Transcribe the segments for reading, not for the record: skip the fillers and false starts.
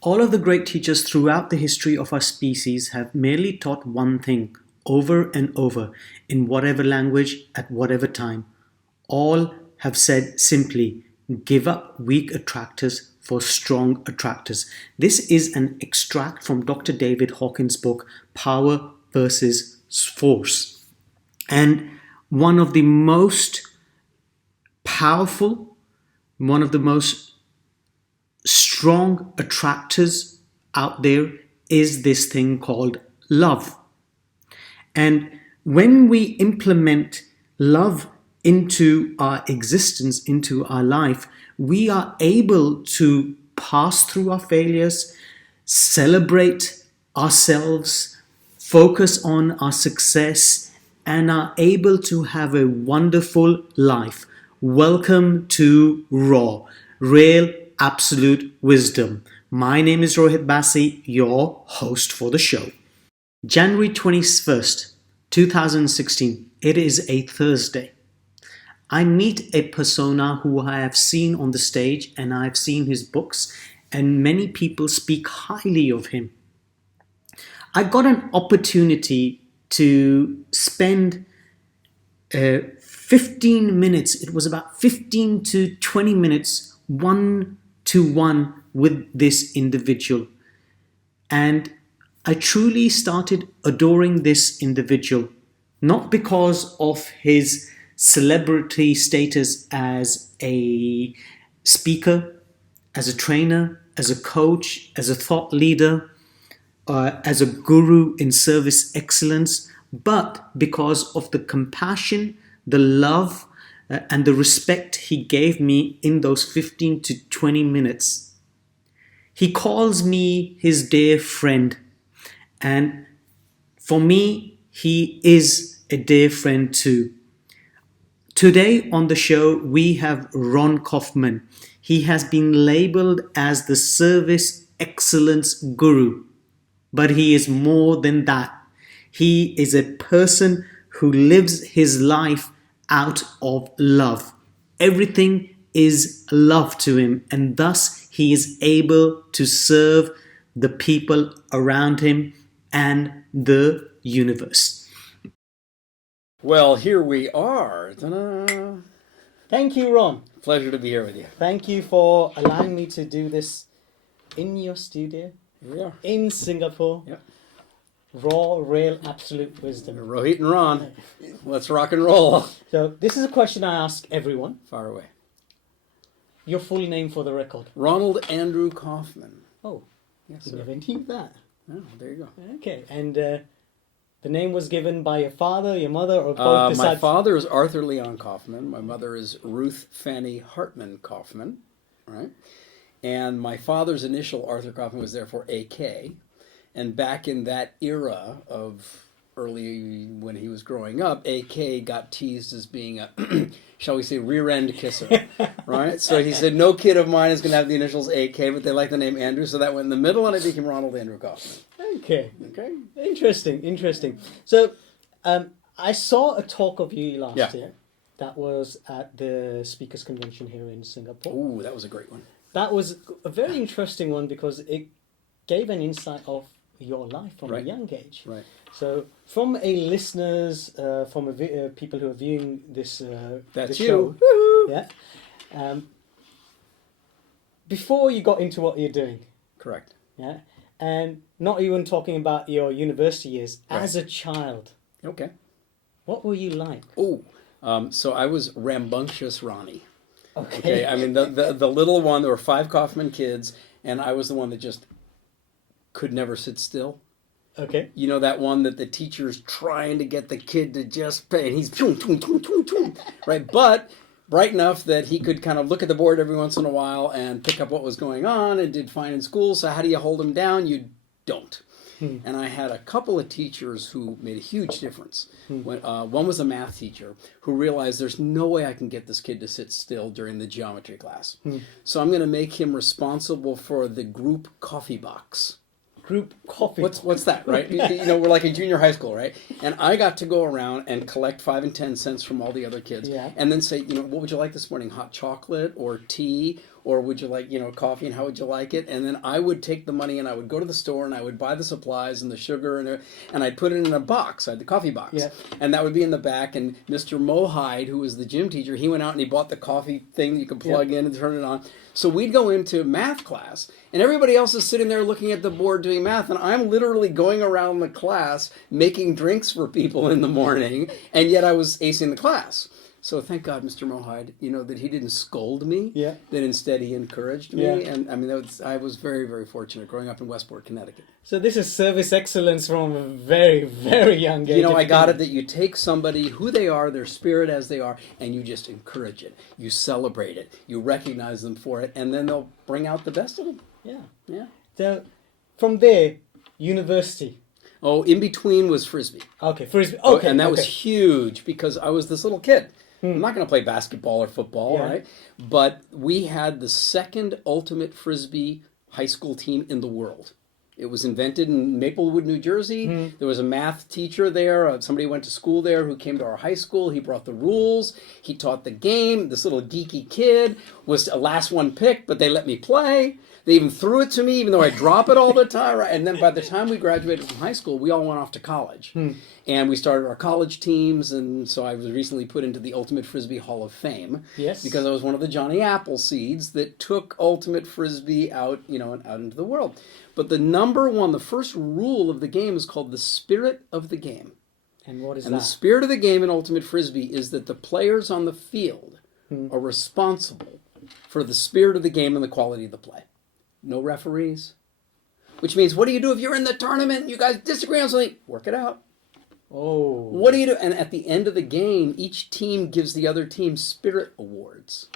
All of the great teachers throughout the history of our species have merely taught one thing over and over, in whatever language, at whatever time. All have said simply, give up weak attractors for strong attractors. This is an extract from Dr. David Hawkins' book, Power versus Force. And one of the most powerful, one of the most strong attractors out there is this thing called love. And when we implement love into our existence, into our life, we are able to pass through our failures, celebrate ourselves, focus on our success, and are able to have a wonderful life. Welcome to Raw, Real Absolute Wisdom. My name is Rohit Bassi, your host for the show. January 21st, 2016. It is a Thursday. I meet a persona who I have seen on the stage, and I've seen his books, and many people speak highly of him. I got an opportunity to spend 15 minutes, it was about 15 to 20 minutes, one-to-one with this individual. And I truly started adoring this individual, not because of his celebrity status as a speaker, as a trainer, as a coach, as a thought leader, as a guru in service excellence, but because of the compassion, the love, and the respect he gave me in those 15 to 20 minutes. He calls me his dear friend, and for me, he is a dear friend too. Today on the show, we have Ron Kaufman. He has been labeled as the service excellence guru, but he is more than that. He is a person who lives his life out of love. Everything is love to him, and thus he is able to serve the people around him and the universe. Well, here we are. Ta-da. Thank you, Ron. Pleasure to be here with you. Thank you for allowing me to do this in your studio. Here we are. In Singapore. Yep. Raw, real, absolute wisdom. Rohit and Ron, let's rock and roll. So this is a question I ask everyone. Far away. Your full name for the record. Ronald Andrew Kaufman. Oh, Yes, you sir. never knew that. Oh, there you go. Okay, and the name was given by your father, your mother, or both? My father is Arthur Leon Kaufman. My mother is Ruth Fanny Hartman Kaufman. Right? And my father's initial, Arthur Kaufman, was therefore AK. And back in that era of early, when he was growing up, AK got teased as being a, shall we say, rear-end kisser, right? So he said, no kid of mine is going to have the initials AK, but they like the name Andrew, so that went in the middle, and it became Ronald Andrew Kaufman. Okay. Okay. Interesting. So I saw a talk of you last year that was at the Speakers Convention here in Singapore. Ooh, that was a great one. That was a very interesting one because it gave an insight of your life from a young age. Right. So, from a listeners, from people who are viewing this, That's the you. show, yeah. Before you got into what you're doing, Correct. yeah, and not even talking about your university years, as a child, Okay. what were you like? Oh, so I was rambunctious Ronnie. Okay. I mean, the little one, there were 5 Kaufman kids, and I was the one that just could never sit still. Okay. You know, that one that the teacher's trying to get the kid to just pay, and he's right, but bright enough that he could kind of look at the board every once in a while and pick up what was going on and did fine in school. So how do you hold him down? You don't. And I had a couple of teachers who made a huge difference. One was a math teacher who realized there's no way I can get this kid to sit still during the geometry class. So I'm going to make him responsible for the group coffee box. Group coffee. What's that, right? You know, we're like in junior high school, right? And I got to go around and collect 5 and 10 cents from all the other kids, and then say, you know, what would you like this morning? Hot chocolate or tea or would you like, coffee, and how would you like it? And then I would take the money and I would go to the store and I would buy the supplies and the sugar and I'd put it in a box. I had the coffee box. Yeah. And that would be in the back. And Mr. Mohide, who was the gym teacher, he went out and he bought the coffee thing that you could plug in and turn it on. So we'd go into math class, and everybody else is sitting there looking at the board doing math, and I'm literally going around the class making drinks for people in the morning, and yet I was acing the class. So thank God, Mr. Mohide, that he didn't scold me, Yeah. that instead he encouraged me. Yeah. And I mean, I was very, very fortunate growing up in Westport, Connecticut. So this is service excellence from a very, very young age. I got it that you take somebody, who they are, their spirit as they are, and you just encourage it. You celebrate it. You recognize them for it, and then they'll bring out the best of them. Yeah. Yeah. So from there, university. Oh, in between was Frisbee. Okay, Frisbee. Okay. And that was huge because I was this little kid. I'm not going to play basketball or football, right? But we had the second ultimate Frisbee high school team in the world. It was invented in Maplewood, New Jersey. There was a math teacher there. Somebody went to school there who came to our high school. He brought the rules. He taught the game. This little geeky kid was a last one picked, but they let me play. They even threw it to me, even though I drop it all the time. Right? And then by the time we graduated from high school, we all went off to college. And we started our college teams. And so I was recently put into the Ultimate Frisbee Hall of Fame. Yes. Because I was one of the Johnny Appleseeds that took Ultimate Frisbee out, and out into the world. But the number one, the first rule of the game is called the spirit of the game. And what is And that? the spirit of the game in Ultimate Frisbee is that the players on the field are responsible for the spirit of the game and the quality of the play. No referees. Which means, what do you do if you're in the tournament and you guys disagree on something? Work it out. Oh. What do you do? And at the end of the game, each team gives the other team spirit awards.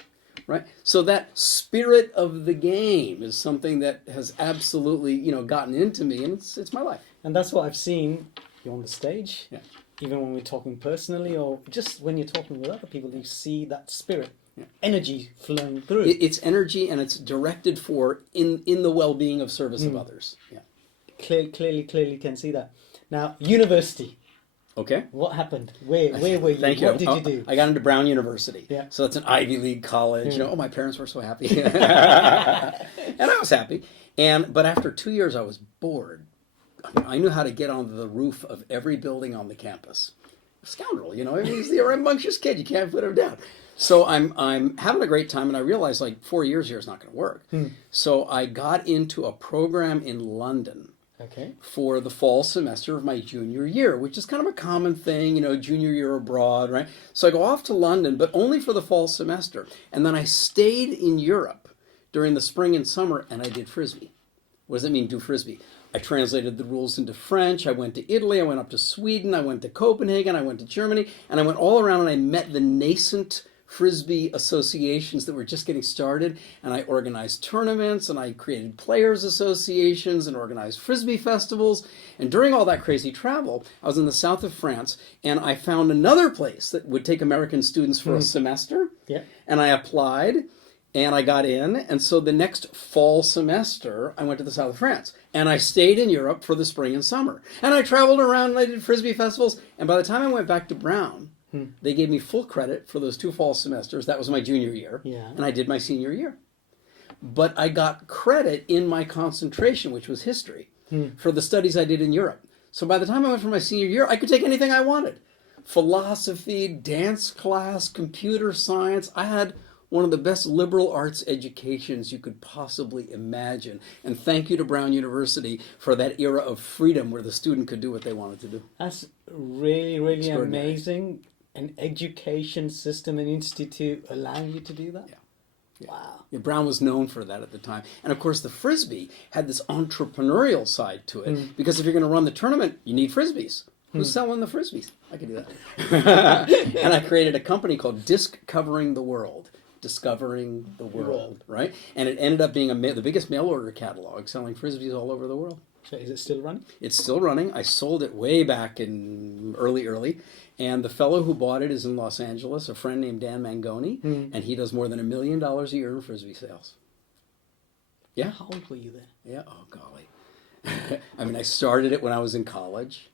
Right? So that spirit of the game is something that has absolutely, gotten into me, and it's my life. And that's what I've seen you on the stage. Yeah. Even when we're talking personally or just when you're talking with other people, you see that spirit, energy flowing through. It's energy, and it's directed for in the well-being of service of others. Yeah. Clearly can see that. Now, university. Okay. What happened? Where were you? Thank you. What did you do? I got into Brown University. Yeah. So that's an Ivy League college. My parents were so happy. And I was happy. But after 2 years, I was bored. I knew how to get onto the roof of every building on the campus. Scoundrel, he's the rambunctious kid. You can't put him down. So I'm having a great time, and I realized 4 years here is not going to work. So I got into a program in London. Okay. For the fall semester of my junior year, which is kind of a common thing, junior year abroad, right? So I go off to London, but only for the fall semester. And then I stayed in Europe during the spring and summer, and I did Frisbee. What does it mean, do Frisbee? I translated the rules into French. I went to Italy. I went up to Sweden. I went to Copenhagen. I went to Germany. And I went all around, and I met the nascent Frisbee associations that were just getting started, and I organized tournaments, and I created players associations and organized Frisbee festivals. And during all that crazy travel, I was in the south of France, and I found another place that would take American students for a semester. Yeah. And I applied, and I got in. And so the next fall semester, I went to the south of France, and I stayed in Europe for the spring and summer. And I traveled around, and I did Frisbee festivals. And by the time I went back to Brown, they gave me full credit for those 2 fall semesters. That was my junior year. Yeah. And I did my senior year. But I got credit in my concentration, which was history, for the studies I did in Europe. So by the time I went for my senior year, I could take anything I wanted. Philosophy, dance class, computer science. I had one of the best liberal arts educations you could possibly imagine. And thank you to Brown University for that era of freedom where the student could do what they wanted to do. That's really amazing. An education system and institute allowing you to do that? Yeah. Wow. Yeah, Brown was known for that at the time. And of course, the Frisbee had this entrepreneurial side to it, because if you're going to run the tournament, you need Frisbees. Who's selling the Frisbees? I could do that. And I created a company called Discovering the World. Discovering the World, right? And it ended up being the biggest mail order catalog, selling Frisbees all over the world. So is it still running? It's still running. I sold it way back in early. And the fellow who bought it is in Los Angeles, a friend named Dan Mangoni, and he does more than $1 million a year in Frisbee sales. Yeah. How old were you then? Yeah. Oh, golly. I mean, I started it when I was in college,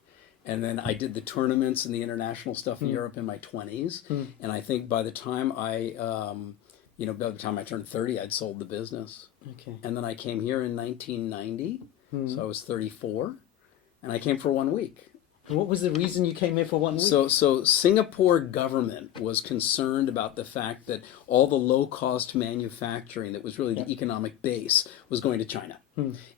and then I did the tournaments and the international stuff in Europe in my 20s. And I think by the time I, by the time I turned 30, I'd sold the business. Okay. And then I came here in 1990, Hmm. so I was 34, and I came for 1 week. And what was the reason you came here for 1 week? So Singapore government was concerned about the fact that all the low-cost manufacturing that was really the economic base was going to China.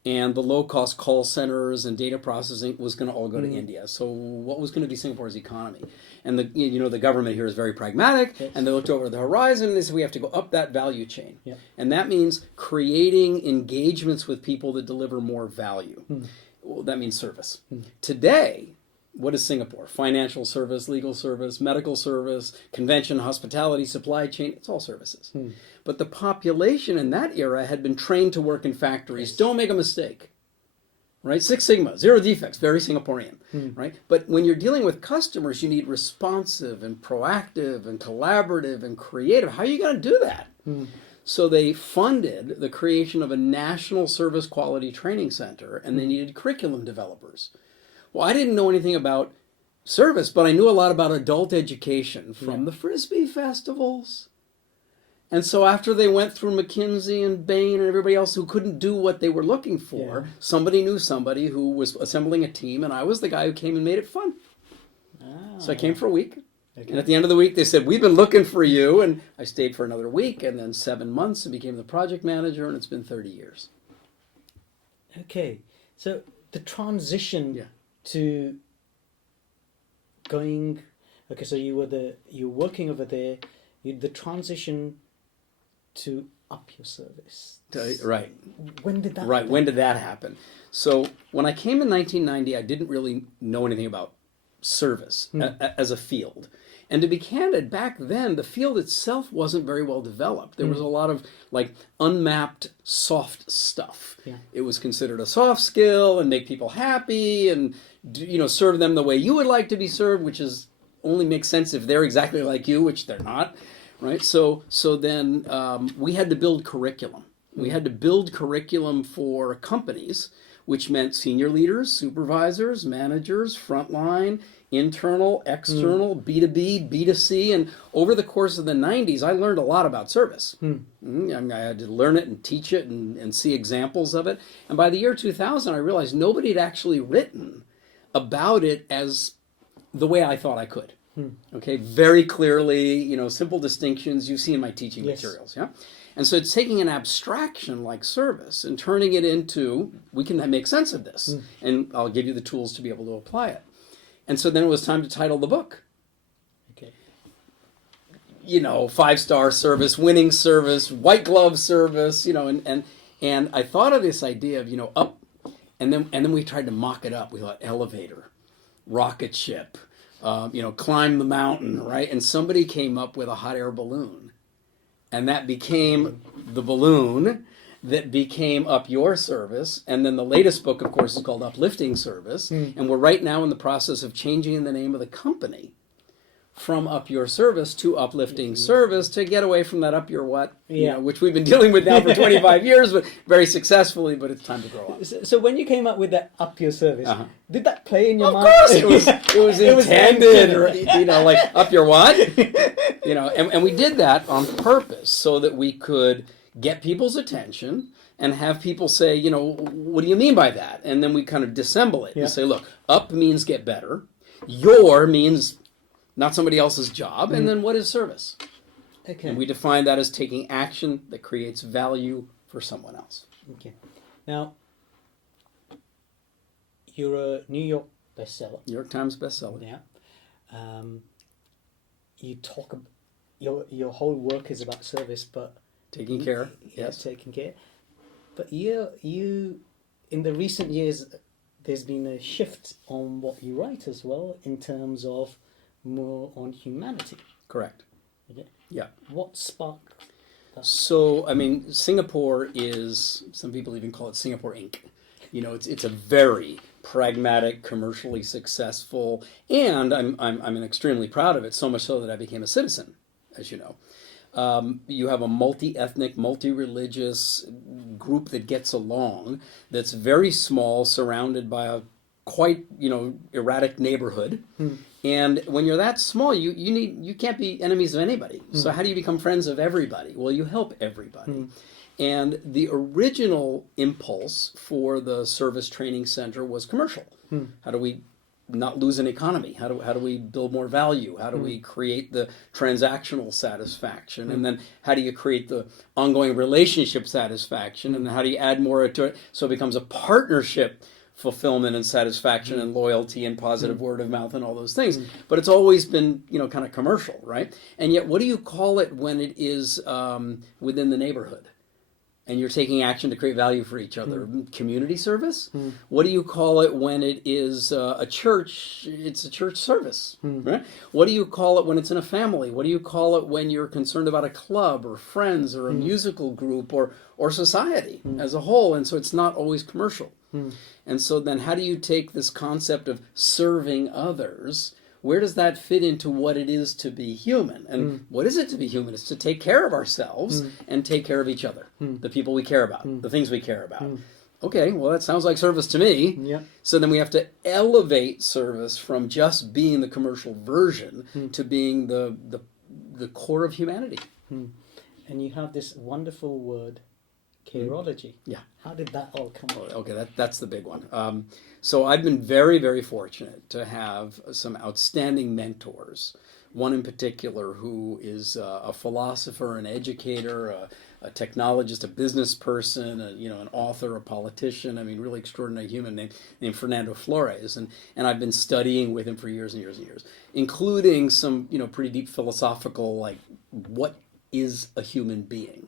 And the low-cost call centers and data processing was going to all go to India. So what was going to be Singapore's economy? And the government here is very pragmatic, and they looked over the horizon and they said we have to go up that value chain. Yeah. And that means creating engagements with people that deliver more value. Well, that means service. Today, what is Singapore? Financial service, legal service, medical service, convention, hospitality, supply chain, it's all services. But the population in that era had been trained to work in factories. Don't make a mistake. Right? Six Sigma, zero defects, very Singaporean. Right? But when you're dealing with customers, you need responsive and proactive and collaborative and creative. How are you going to do that? So they funded the creation of a national service quality training center, and they needed curriculum developers. Well, I didn't know anything about service, but I knew a lot about adult education from the Frisbee festivals. And so after they went through McKinsey and Bain and everybody else who couldn't do what they were looking for, somebody knew somebody who was assembling a team, and I was the guy who came and made it fun. So I came for a week. And at the end of the week, they said, we've been looking for you. And I stayed for another week and then 7 months and became the project manager, and it's been 30 years. Okay. So the transition to going, okay, so you were working over there, the transition to up your service. Right. When did that Right. happen? When did that happen? So when I came in 1990, I didn't really know anything about service as a field. And to be candid, back then, the field itself wasn't very well developed. There was a lot of like unmapped soft stuff. Yeah. It was considered a soft skill and make people happy and serve them the way you would like to be served, which is only makes sense if they're exactly like you, which they're not, right? So then we had to build curriculum. We had to build curriculum for companies, which meant senior leaders, supervisors, managers, frontline, internal, external, B2B, B2C. And over the course of the 90s, I learned a lot about service. I had to learn it and teach it and see examples of it. And by the year 2000, I realized nobody had actually written about it as the way I thought I could. Okay, very clearly, simple distinctions you see in my teaching materials. Yeah. And so it's taking an abstraction like service and turning it into, we can make sense of this. And I'll give you the tools to be able to apply it. And so then it was time to title the book. Okay. 5-star service, winning service, white glove service, and I thought of this idea of, up, and then we tried to mock it up. We thought elevator, rocket ship, climb the mountain, right? And somebody came up with a hot air balloon. And that became the balloon that became Up Your Service. And then the latest book, of course, is called Uplifting Service. And we're right now in the process of changing the name of the company from Up Your Service to Uplifting Service to get away from that up your what, which we've been dealing with now for 25 years, but very successfully, but it's time to grow up. So when you came up with that up your service, did that play in your mind? Of course, it was intended, like up your what, and we did that on purpose so that we could get people's attention and have people say, what do you mean by that? And then we kind of dissemble it and say, look, up means get better, your means not somebody else's job, and then what is service? Okay. And we define that as taking action that creates value for someone else. Okay. Now, you're a New York bestseller. New York Times bestseller. Yeah. You talk about your whole work is about service, but taking care. Yes. Taking care. But you in the recent years, there's been a shift on what you write as well in terms of more on humanity. Correct. Okay. Yeah. What sparked that? So, Singapore is, some people even call it Singapore Inc. It's a very pragmatic, commercially successful, and I'm extremely proud of it, so much so that I became a citizen, as you know. You have a multi-ethnic, multi-religious group that gets along, that's very small, surrounded by a quite, erratic neighborhood. And when you're that small, you can't be enemies of anybody. So how do you become friends of everybody? Well, you help everybody. And the original impulse for the service training center was commercial. How do we not lose an economy? How do we build more value? How do we create the transactional satisfaction? And then how do you create the ongoing relationship satisfaction? And then how do you add more to it so it becomes a partnership fulfillment and satisfaction and loyalty and positive word of mouth and all those things? But it's always been, kind of commercial, right? And yet, what do you call it when it is within the neighborhood? And you're taking action to create value for each other. Community service? What do you call it when it is a church? It's a church service, right? What do you call it when it's in a family? What do you call it when you're concerned about a club or friends or a musical group or society as a whole? And so it's not always commercial. And so then how do you take this concept of serving others? Where does that fit into what it is to be human? And what is it to be human? It's to take care of ourselves and take care of each other, the people we care about, the things we care about. Okay, well, that sounds like service to me. Yeah. So then we have to elevate service from just being the commercial version to being the core of humanity. And you have this wonderful word, careology. Yeah. How did that all come about? Okay, that's the big one. So I've been very, very fortunate to have some outstanding mentors. One in particular who is a philosopher, an educator, a technologist, a business person, an author, a politician. I mean, really extraordinary human named Fernando Flores. And I've been studying with him for years and years and years, including some, pretty deep philosophical, like, what is a human being?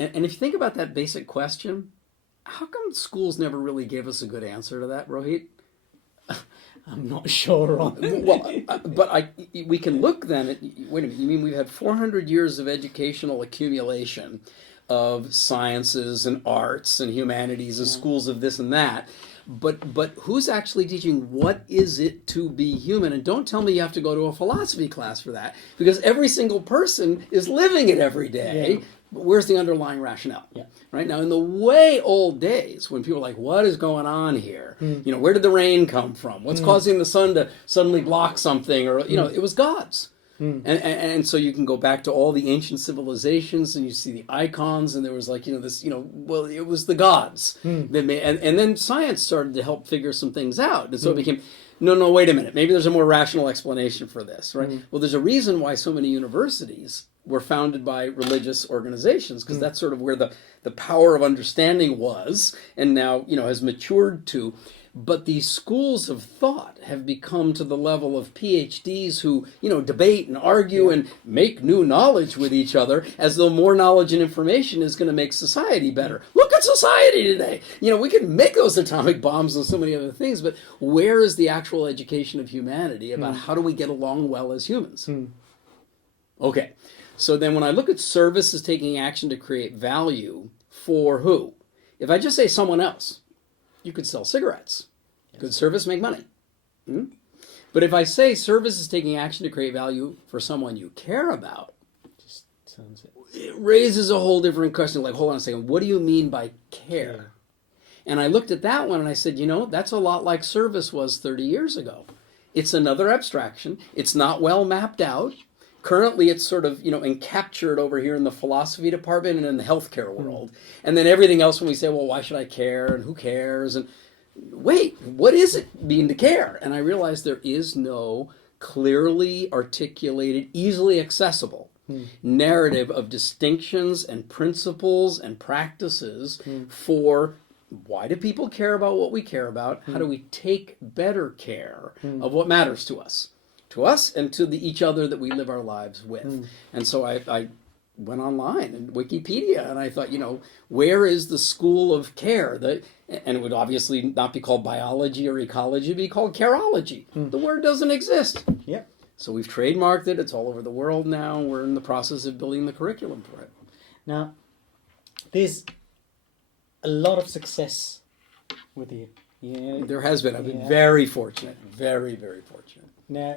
And if you think about that basic question, how come schools never really gave us a good answer to that, Rohit? I'm not sure on it. Well, we can look then at, wait a minute, you mean we've had 400 years of educational accumulation of sciences and arts and humanities and schools of this and that, but who's actually teaching what is it to be human? And don't tell me you have to go to a philosophy class for that, because every single person is living it every day. Yeah. But where's the underlying rationale? Yeah. Right now, in the way old days, when people are like, what is going on here? Where did the rain come from? What's causing the sun to suddenly block something? Or, it was gods. And so you can go back to all the ancient civilizations and you see the icons, and there was like, this, well, it was the gods. That made, and then science started to help figure some things out. And so it became, no, wait a minute. Maybe there's a more rational explanation for this, right? Well, there's a reason why so many universities were founded by religious organizations, because that's sort of where the power of understanding was, and now, has matured to. But these schools of thought have become to the level of PhDs who, debate and argue and make new knowledge with each other, as though more knowledge and information is going to make society better. Look at society today. We can make those atomic bombs and so many other things, but where is the actual education of humanity about how do we get along well as humans? Okay. So then when I look at service as taking action to create value for who? If I just say someone else, you could sell cigarettes. Yes. Good service, make money. But if I say service is taking action to create value for someone you care about, Just sounds it raises a whole different question. Like, hold on a second, what do you mean by care? Yeah. And I looked at that one and I said, that's a lot like service was 30 years ago. It's another abstraction. It's not well mapped out. Currently, it's sort of, encaptured over here in the philosophy department and in the healthcare world. And then everything else, when we say, well, why should I care and who cares? And wait, what is it mean to care? And I realized there is no clearly articulated, easily accessible narrative of distinctions and principles and practices for why do people care about what we care about? How do we take better care of what matters to us and to each other that we live our lives with? And so I went online and Wikipedia, and I thought, where is the school of care? And it would obviously not be called biology or ecology, it'd be called careology. The word doesn't exist. Yep. So we've trademarked it. It's all over the world now. We're in the process of building the curriculum for it. Now, there's a lot of success with you. Yeah. There has been. I've been very fortunate. Very, very fortunate. Now,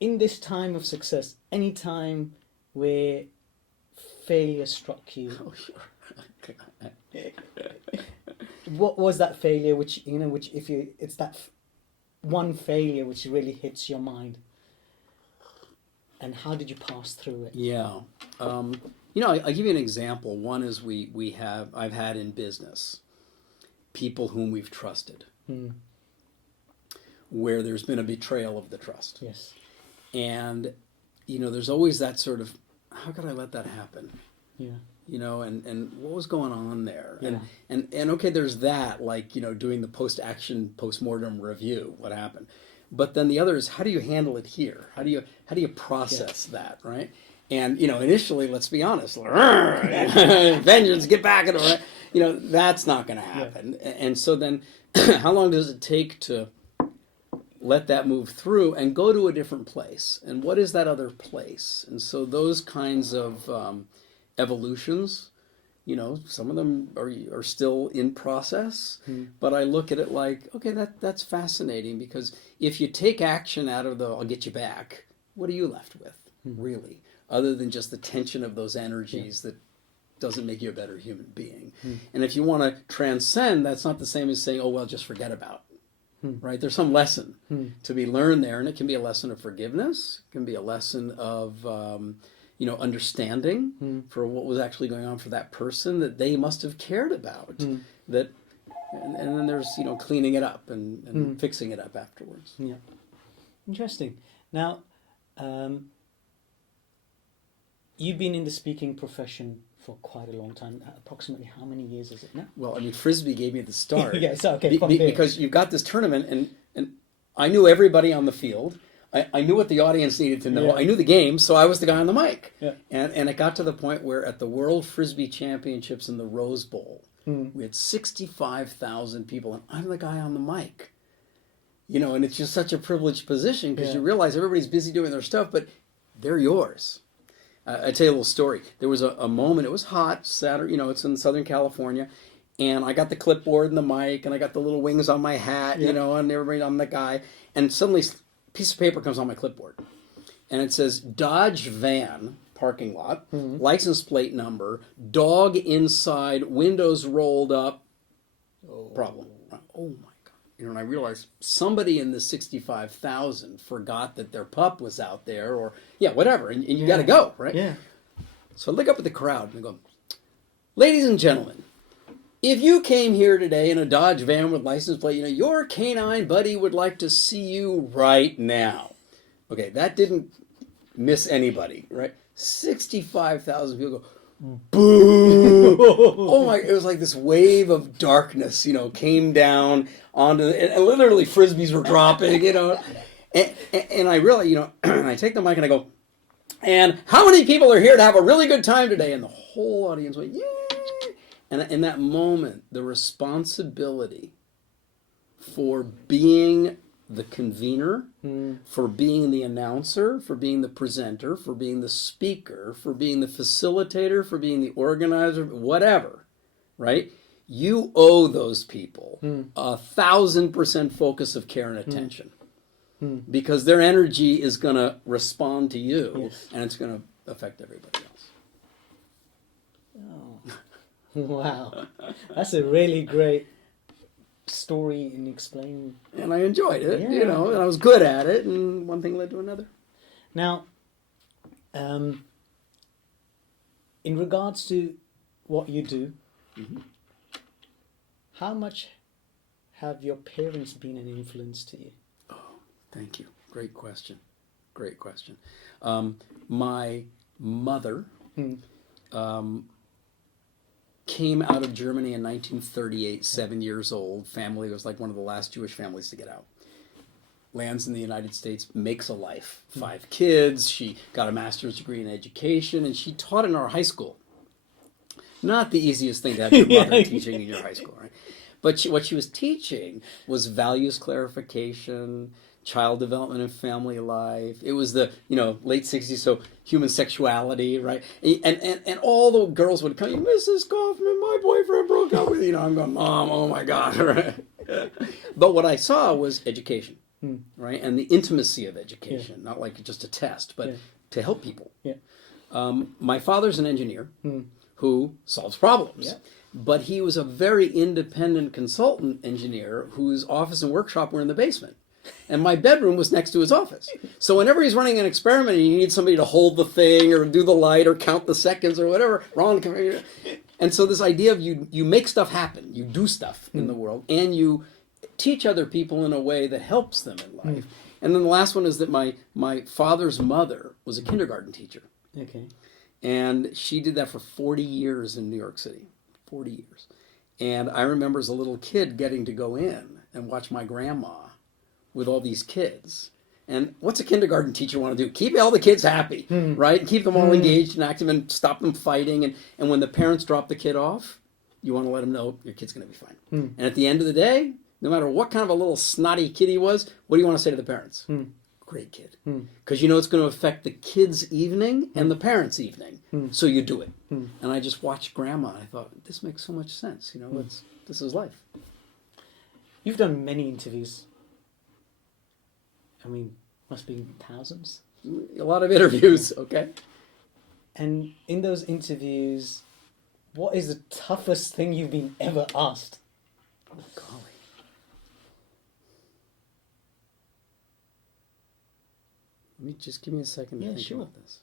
in this time of success, any time where failure struck you, Oh, sure. what was that failure? Which which if you, it's that one failure which really hits your mind. And how did you pass through it? Yeah. I'll give you an example. One is I've had in business people whom we've trusted, where there's been a betrayal of the trust. Yes. And, there's always that sort of, how could I let that happen? Yeah. And what was going on there? Yeah. And okay, there's that, like, doing the post-mortem review, what happened. But then the other is, how do you handle it here? How do you process that, right? And initially, let's be honest, vengeance, get back at it, right? That's not going to happen. Yeah. And so then, how long does it take to let that move through and go to a different place? And what is that other place? And so those kinds of evolutions, some of them are still in process, but I look at it like, okay, that's fascinating, because if you take action out of the I'll get you back, what are you left with, really, other than just the tension of those energies that doesn't make you a better human being? And if you want to transcend, that's not the same as saying, oh, well, just forget about it, right? There's some lesson to be learned there, and it can be a lesson of forgiveness, it can be a lesson of understanding for what was actually going on for that person that they must have cared about. And then there's cleaning it up and fixing it up afterwards. Yeah, interesting. Now, you've been in the speaking profession for quite a long time. Approximately how many years is it now? Well, Frisbee gave me the start. Yeah, so okay, because you've got this tournament, and I knew everybody on the field. I knew what the audience needed to know. Yeah. I knew the game, so I was the guy on the mic. Yeah. And it got to the point where at the World Frisbee Championships in the Rose Bowl, we had 65,000 people, and I'm the guy on the mic. And it's just such a privileged position, because you realize everybody's busy doing their stuff, but they're yours. I tell you a little story. There was a moment, it was hot, Saturday, it's in Southern California, and I got the clipboard and the mic, and I got the little wings on my hat, and everybody, I'm the guy, and suddenly piece of paper comes on my clipboard, and it says Dodge van parking lot, license plate number, dog inside, windows rolled up, problem. Oh my God. And I realized somebody in the 65,000 forgot that their pup was out there, or whatever, and you got to go, right? Yeah. So I look up at the crowd and I go, ladies and gentlemen, if you came here today in a Dodge van with license plate, your canine buddy would like to see you right now. Okay, that didn't miss anybody, right? 65,000 people go, boo! Oh my, it was like this wave of darkness, came down onto, and literally Frisbees were dropping, and I really, I take the mic and I go, and how many people are here to have a really good time today? And the whole audience went, yeah! And in that moment, the responsibility for being the convener, for being the announcer, for being the presenter, for being the speaker, for being the facilitator, for being the organizer, whatever, right? You owe those people 1,000% focus of care and attention, because their energy is going to respond to you, and it's going to affect everybody else. Wow, that's a really great story in explaining. And I enjoyed it, and I was good at it, and one thing led to another. Now, in regards to what you do, how much have your parents been an influence to you? Oh, thank you. Great question. Great question. My mother came out of Germany in 1938, 7 years old. Family was like one of the last Jewish families to get out. Lands in the United States, makes a life. 5 kids. She got a master's degree in education, and she taught in our high school. Not the easiest thing to have your mother teaching in your high school, right? But what she was teaching was values clarification, child development and family life. It was the late 60s, so human sexuality, right? And all the girls would come, Mrs. Kaufman, my boyfriend broke up with you. I'm going, Mom, oh my God, right? But what I saw was education, right? And the intimacy of education, not like just a test, but to help people. Yeah. My father's an engineer who solves problems. Yeah. but he was a very independent consultant engineer whose office and workshop were in the basement. And my bedroom was next to his office. So whenever he's running an experiment and you need somebody to hold the thing or do the light or count the seconds or whatever, Ron, and so this idea of you make stuff happen, you do stuff in the world, and you teach other people in a way that helps them in life. And then the last one is that my father's mother was a kindergarten teacher. Okay. And she did that for 40 years in New York City. 40 years. And I remember as a little kid getting to go in and watch my grandma with all these kids. And what's a kindergarten teacher want to do? Keep all the kids happy, right? Keep them all engaged and active and stop them fighting. And when the parents drop the kid off, you want to let them know your kid's going to be fine. And at the end of the day, no matter what kind of a little snotty kid he was, what do you want to say to the parents? Great kid. Because you know it's going to affect the kid's evening and the parents' evening. So you do it. And I just watched Grandma and I thought, this makes so much sense. You know, this is life. You've done many interviews. I mean, must be thousands. A lot of interviews, okay? And in those interviews, what is the toughest thing you've been ever asked? Oh, golly. Just give me a second to think about this.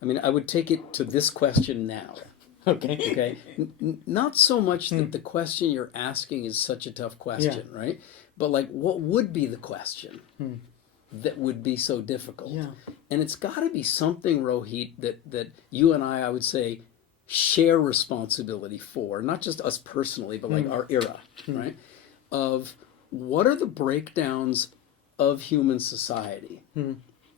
I mean, I would take it to this question now. Okay. Not so much that the question you're asking is such a tough question, right? But like, what would be the question that would be so difficult? Yeah. And it's got to be something, Rohit, that you and I would say, share responsibility for, not just us personally, but like our era, right? Of what are the breakdowns of human society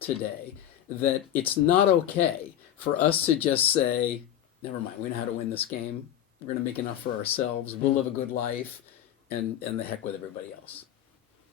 today that it's not okay for us to just say, never mind, we know how to win this game. We're going to make enough for ourselves. We'll live a good life, and the heck with everybody else,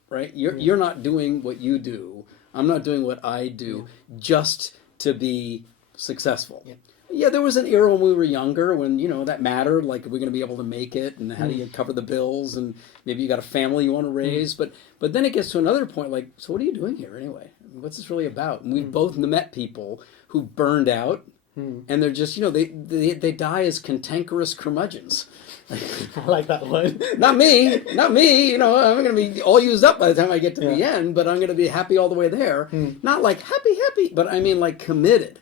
right? You're not doing what you do. I'm not doing what I do just to be successful. Yeah, there was an era when we were younger when, you know, that mattered, like, are we going to be able to make it, and how do you cover the bills, and maybe you got a family you want to raise, but then it gets to another point, like, so what are you doing here anyway? What's this really about? And we've both met people who burned out, and they're just, you know, they die as cantankerous curmudgeons. I like that word. Not me, you know, I'm going to be all used up by the time I get to the end, but I'm going to be happy all the way there. Not like happy, but I mean like committed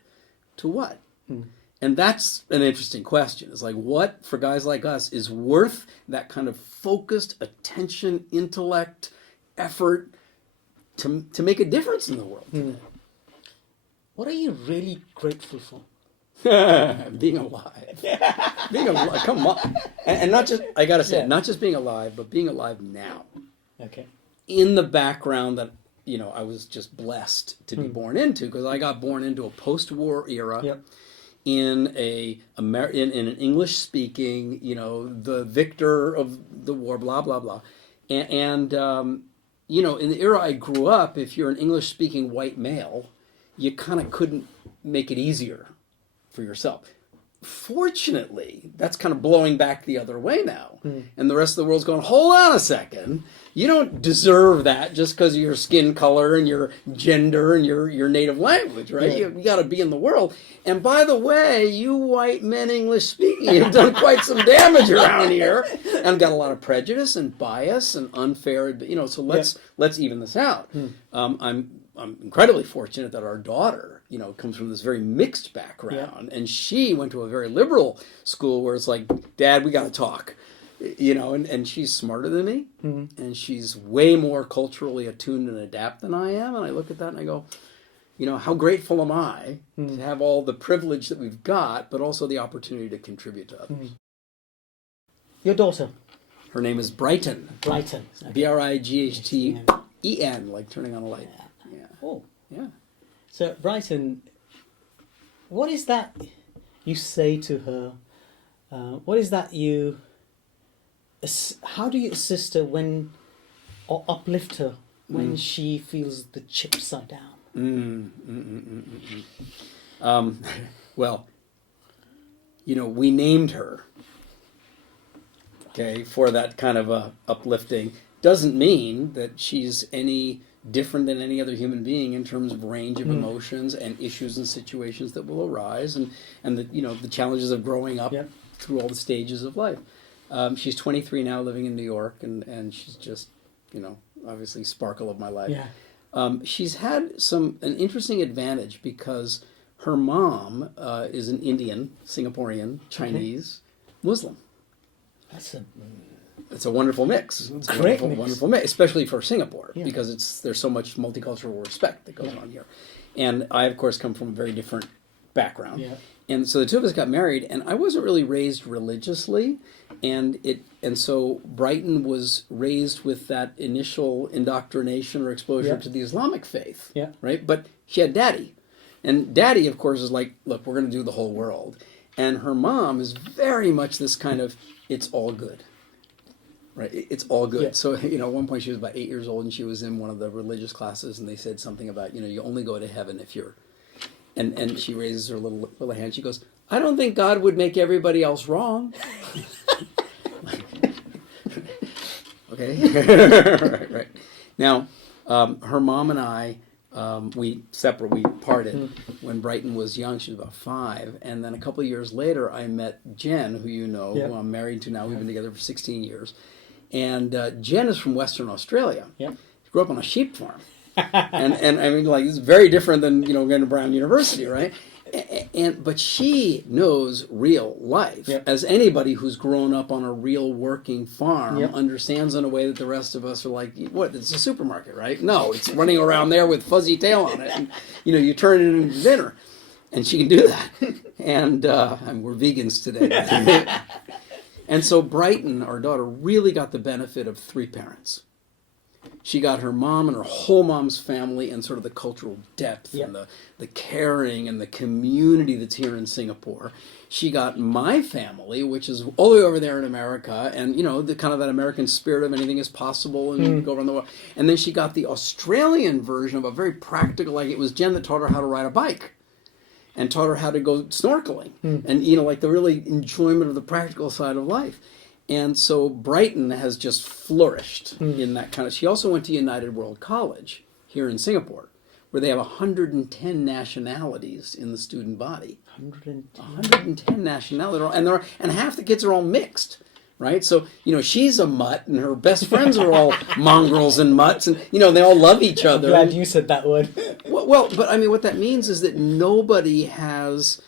to what? And that's an interesting question. It's like, what, for guys like us, is worth that kind of focused attention, intellect, effort to make a difference in the world today? What are you really grateful for? Being alive. Being alive, come on. And not just, I got to say, not just being alive, but being alive now. Okay. In the background that, you know, I was just blessed to be born into, because I got born into a post-war era. In an English speaking, you know, the victor of the war, blah blah blah, and you know, in the era I grew up, if you're an English speaking white male, you kind of couldn't make it easier for yourself. Fortunately, that's kind of blowing back the other way now, and the rest of the world's going, hold on a second. You don't deserve that just because of your skin color and your gender and your native language, right? You got to be in the world. And by the way, you white men English speaking have done quite some damage around here and got a lot of prejudice and bias and unfair, you know, so let's even this out. I'm incredibly fortunate that our daughter, you know, comes from this very mixed background, and she went to a very liberal school where it's like, Dad, we got to talk. You know, and she's smarter than me, and she's way more culturally attuned and adapt than I am. And I look at that and I go, you know, how grateful am I to have all the privilege that we've got, but also the opportunity to contribute to others. Your daughter? Her name is Brighton. Brighton. Okay. Brighten, like turning on a light. Yeah. Oh. Yeah. So, Brighton, what is that you say to her? What is that you... How do you assist her or uplift her when she feels the chips are down? Well, you know, we named her, okay, for that kind of uplifting. Doesn't mean that she's any different than any other human being in terms of range of emotions and issues and situations that will arise, and the the challenges of growing up Yep. through all the stages of life. She's 23 now, living in New York, and she's just obviously sparkle of my life. Yeah. She's had an interesting advantage because her mom is an Indian, Singaporean, Chinese, Muslim. It's a wonderful mix. It's a Great wonderful mix, especially for Singapore, Yeah. because there's so much multicultural respect that goes on here. And I, of course, come from a very different background. Yeah. And so the two of us got married, and I wasn't really raised religiously, and so Brighton was raised with that initial indoctrination or exposure Yeah. to the Islamic faith, Yeah. right? But she had daddy, and daddy, of course, is like, look, we're going to do the whole world, and her mom is very much this kind of, it's all good. Right, it's all good. Yeah. So, at one point she was about 8 years old, and she was in one of the religious classes, and they said something about, you only go to heaven if you're, and she raises her little hand. She goes, I don't think God would make everybody else wrong. Okay, right. Now, her mom and I, we parted when Brighton was young. She was about 5, and then a couple of years later, I met Jen, who Yeah. who I'm married to now. We've been together for 16 years. And Jen is from Western Australia. Yeah. She grew up on a sheep farm. and I mean, like, it's very different than, going to Brown University, right? But she knows real life. Yep. As anybody who's grown up on a real working farm Yep. understands in a way that the rest of us are like, what, it's a supermarket, right? No, it's running around there with fuzzy tail on it. And, you turn it into dinner. And she can do that. And we're vegans today. And so Brighton, our daughter, really got the benefit of 3 parents. She got her mom and her whole mom's family and sort of the cultural depth Yeah. and the caring and the community that's here in Singapore. She got my family, which is all the way over there in America, and the kind of that American spirit of anything is possible and go around the world. And then she got the Australian version of a very practical, like it was Jen that taught her how to ride a bike and taught her how to go snorkeling and like the really enjoyment of the practical side of life. And so Brighton has just flourished in that kind of. She also went to United World College here in Singapore, where they have 110 nationalities in the student body. 110 nationalities, and half the kids are all mixed, right? So she's a mutt, and her best friends are all mongrels and mutts, and they all love each other. Glad you said that word. Well, but I mean, what that means is that nobody has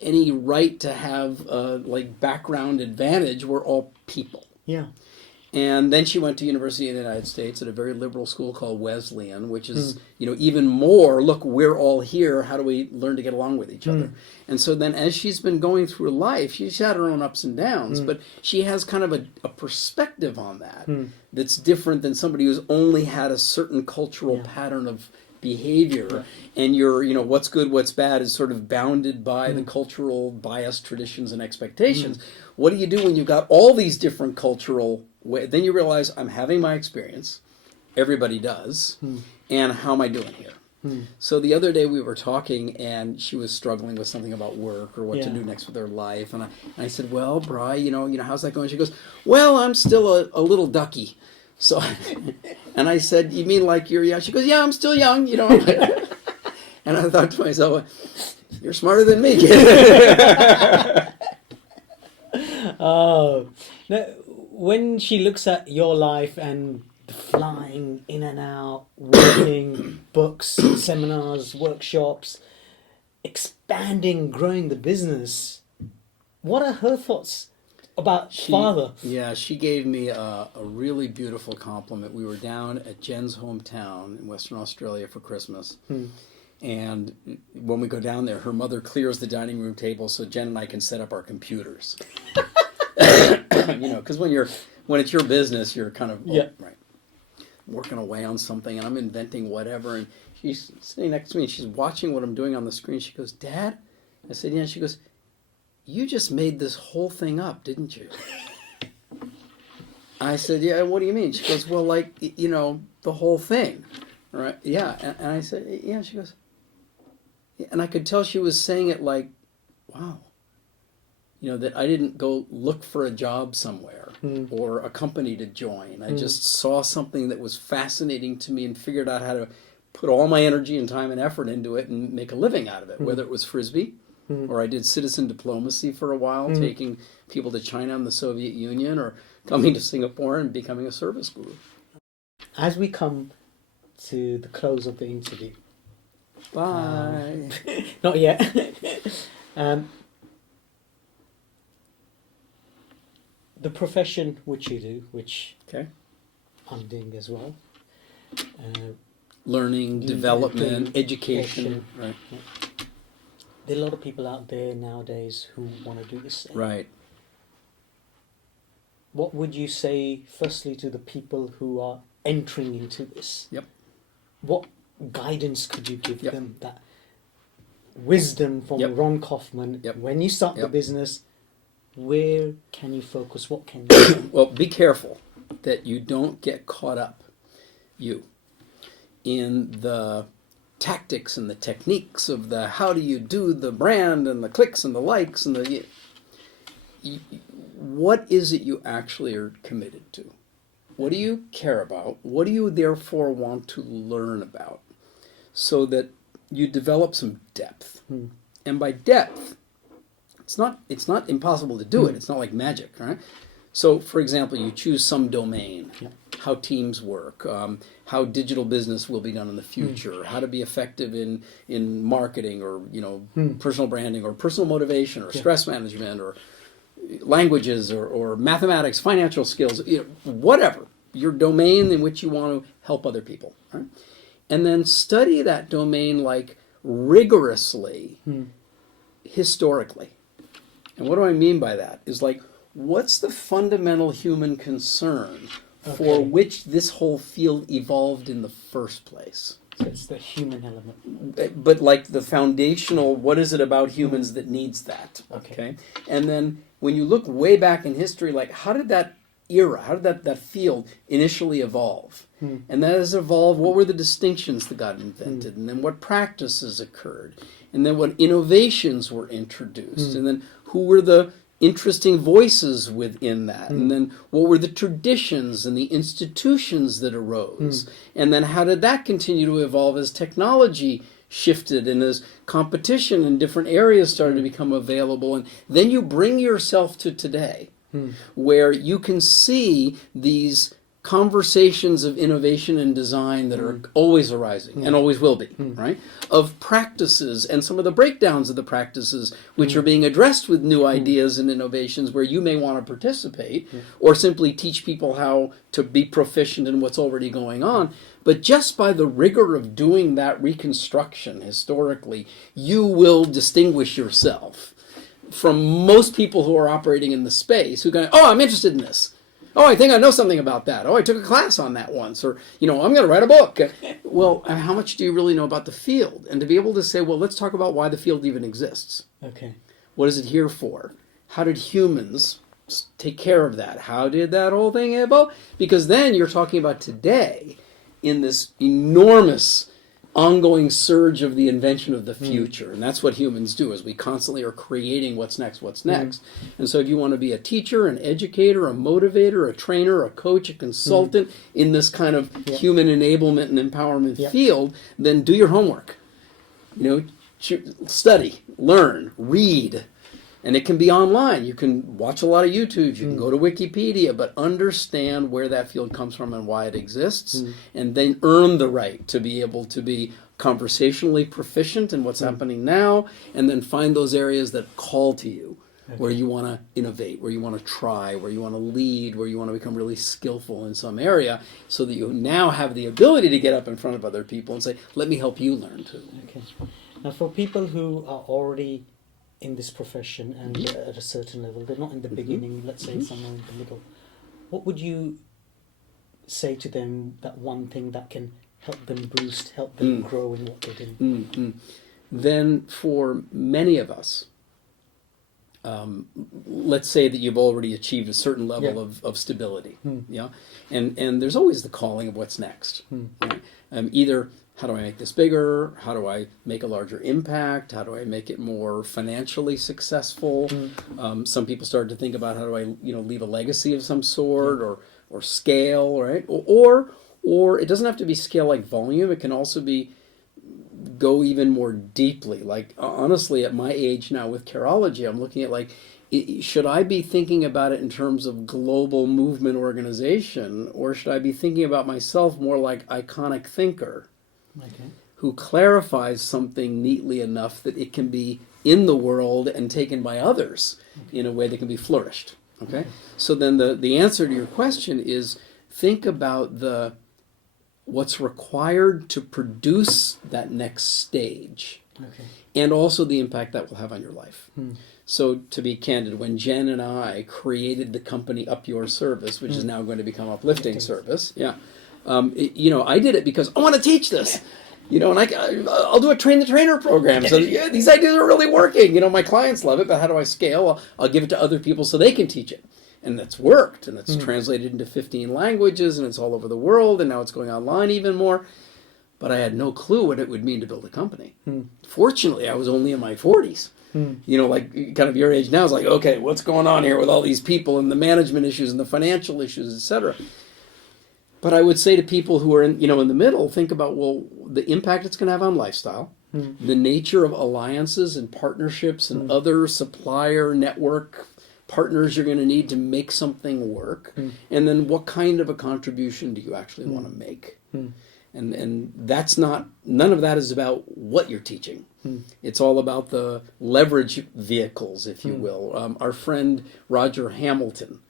any right to have like background advantage. We're all people. Yeah. And then she went to University of the United States at a very liberal school called Wesleyan, which is even more. Look, we're all here. How do we learn to get along with each other? And so then, as she's been going through life, she's had her own ups and downs, but she has kind of a perspective on that that's different than somebody who's only had a certain cultural pattern of behavior, and your what's good, what's bad is sort of bounded by the cultural bias, traditions, and expectations. What do you do when you've got all these different cultural ways? Then you realize, I'm having my experience, everybody does, and how am I doing here? So the other day we were talking, and she was struggling with something about work or what to do next with her life, and I said, well, Bri, how's that going? She goes, well, I'm still a little ducky. So, and I said, you mean like you're young? She goes, yeah, I'm still young, And I thought to myself, you're smarter than me, kid. Oh, now, when she looks at your life and the flying in and out, working, books, seminars, workshops, expanding, growing the business, what are her thoughts about father? Yeah, she gave me a really beautiful compliment. We were down at Jen's hometown in Western Australia for Christmas. And when we go down there, her mother clears the dining room table so Jen and I can set up our computers. Because when it's your business, you're kind of right, working away on something, and I'm inventing whatever, and she's sitting next to me, and she's watching what I'm doing on the screen. She goes, Dad? I said, yeah. She goes, you just made this whole thing up, didn't you? I said, yeah, what do you mean? She goes, well, like, the whole thing, right? Yeah, and I said, yeah. She goes, and I could tell she was saying it like, wow, that I didn't go look for a job somewhere or a company to join. I just saw something that was fascinating to me and figured out how to put all my energy and time and effort into it and make a living out of it, whether it was Frisbee or I did citizen diplomacy for a while, taking people to China and the Soviet Union, or coming to Singapore and becoming a service guru. As we come to the close of the interview. Bye. Not yet. The profession which you do, which Okay. I'm doing as well. Learning, development, education. Right. Yeah. There are a lot of people out there nowadays who want to do the same. Right. What would you say, firstly, to the people who are entering into this? Yep. What guidance could you give Yep. them? That wisdom from Yep. Ron Kaufman. Yep. When you start the Yep. business, where can you focus? What can you do? Well, be careful that you don't get caught up, in the tactics and the techniques of the how do you do the brand and the clicks and the likes and what is it you actually are committed to? What do you care about? What do you therefore want to learn about? So that you develop some depth. And by depth, it's not impossible to do it. It's not like magic, right? So, for example, you choose some domain, how teams work, how digital business will be done in the future, how to be effective in marketing or personal branding or personal motivation or stress management or languages or mathematics, financial skills, whatever your domain in which you want to help other people, right? And then study that domain like rigorously, historically. And what do I mean by that? Is like, what's the fundamental human concern for which this whole field evolved in the first place? So it's the human element. But like the foundational, what is it about humans that needs that? Okay. And then when you look way back in history, like how did that era, how did that field initially evolve? And that has evolved, what were the distinctions that got invented? And then what practices occurred? And then what innovations were introduced? And then who were the interesting voices within that? And then what were the traditions and the institutions that arose? And then how did that continue to evolve as technology shifted and as competition in different areas started to become available? And then you bring yourself to today, where you can see these conversations of innovation and design that are always arising and always will be, right? Of practices and some of the breakdowns of the practices which are being addressed with new ideas and innovations where you may want to participate or simply teach people how to be proficient in what's already going on. But just by the rigor of doing that reconstruction historically, you will distinguish yourself from most people who are operating in the space who go, oh, I'm interested in this. Oh, I think I know something about that. Oh, I took a class on that once. Or, I'm going to write a book. Well, how much do you really know about the field? And to be able to say, well, let's talk about why the field even exists. Okay. What is it here for? How did humans take care of that? How did that whole thing evolve? Because then you're talking about today in this enormous ongoing surge of the invention of the future. And that's what humans do, is we constantly are creating what's next. And so if you want to be a teacher, an educator, a motivator, a trainer, a coach, a consultant in this kind of human enablement and empowerment field, then do your homework. Study, learn, read. And it can be online. You can watch a lot of YouTube. You can go to Wikipedia, but understand where that field comes from and why it exists, and then earn the right to be able to be conversationally proficient in what's happening now, and then find those areas that call to you, where you want to innovate, where you want to try, where you want to lead, where you want to become really skillful in some area, so that you now have the ability to get up in front of other people and say, let me help you learn too. Okay. Now, for people who are already in this profession and at a certain level, they're not in the beginning, let's say somewhere in the middle, what would you say to them, that one thing that can help them boost, help them grow in what they're doing? Then for many of us, let's say that you've already achieved a certain level of stability, yeah, and there's always the calling of what's next. Right? Either how do I make this bigger? How do I make a larger impact? How do I make it more financially successful? Some people start to think about how do I leave a legacy of some sort or scale, right? Or it doesn't have to be scale like volume. It can also be go even more deeply. Like honestly, at my age now with Careology, I'm looking at like, should I be thinking about it in terms of global movement organization, or should I be thinking about myself more like iconic thinker, who clarifies something neatly enough that it can be in the world and taken by others in a way that can be flourished. Okay, so then the answer to your question is think about what's required to produce that next stage, and also the impact that will have on your life. So to be candid, when Jen and I created the company Up Your Service, which is now going to become Uplifting Service, I did it because I want to teach this. And I'll do a train the trainer program. So these ideas are really working. My clients love it, but how do I scale? I'll give it to other people so they can teach it. And that's worked, and it's translated into 15 languages, and it's all over the world, and now it's going online even more. But I had no clue what it would mean to build a company. Fortunately, I was only in my 40s. Like kind of your age now is like, okay, what's going on here with all these people and the management issues and the financial issues, etc. But I would say to people who are in the middle, think about, well, the impact it's going to have on lifestyle, the nature of alliances and partnerships and other supplier network partners you're going to need to make something work, and then what kind of a contribution do you actually want to make? And that's none of that is about what you're teaching. It's all about the leverage vehicles, if you will. Our friend Roger Hamilton,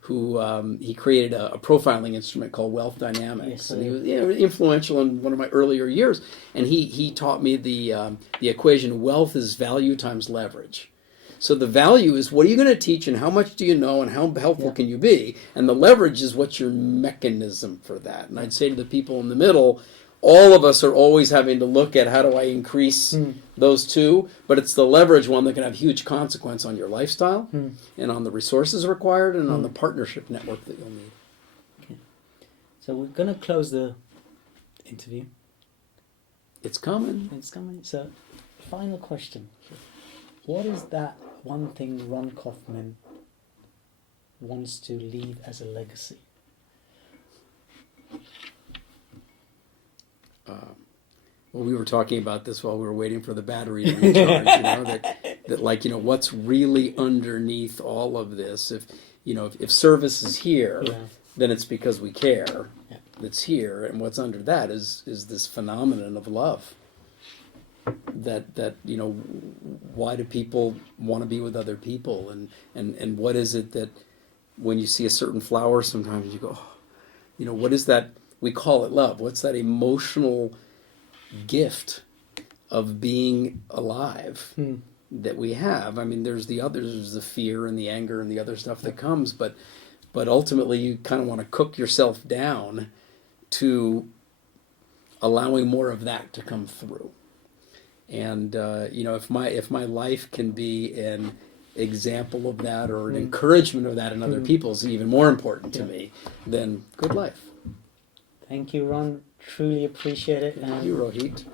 who he created a profiling instrument called Wealth Dynamics, and he was influential in one of my earlier years. And he taught me the equation: wealth is value times leverage. So the value is what are you going to teach and how much do you know and how helpful can you be? And the leverage is what's your mechanism for that. And I'd say to the people in the middle, all of us are always having to look at how do I increase those two, but it's the leverage one that can have huge consequence on your lifestyle and on the resources required and on the partnership network that you'll need. Okay. So we're going to close the interview. It's coming. It's coming. So final question. What is that one thing Ron Kaufman wants to leave as a legacy? Well, we were talking about this while we were waiting for the battery to recharge. that what's really underneath all of this. If service is here, then it's because we care. That's here, and what's under that is this phenomenon of love. That why do people want to be with other people, and what is it that when you see a certain flower sometimes you go, what is that? We call it love. What's that emotional gift of being alive that we have? I mean, there's the others, there's the fear and the anger and the other stuff that comes, but ultimately you kind of want to cook yourself down to allowing more of that to come through. And if my life can be an example of that or an encouragement of that in other people is even more important to me, then good life. Thank you, Ron. Truly appreciate it. Thank you, Rohit.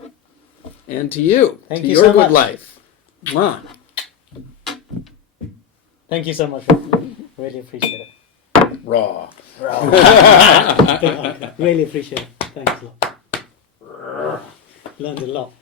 And to you. Thank to you your so good much. life. Come on. Thank you so much, Ron. Really appreciate it. Raw. Really appreciate it. Thanks a lot. Learned a lot.